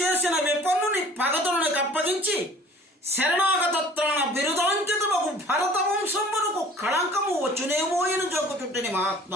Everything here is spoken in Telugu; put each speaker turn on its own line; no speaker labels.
చేసిన విపన్నుని పగతులను పగతులకు అప్పగించి శరణాగతత్రాణ బిరుదాంకితులకు భరత వంశంబులకు కళంకము వచ్చునేమోయను జోకుచుంటిని మహాత్మ.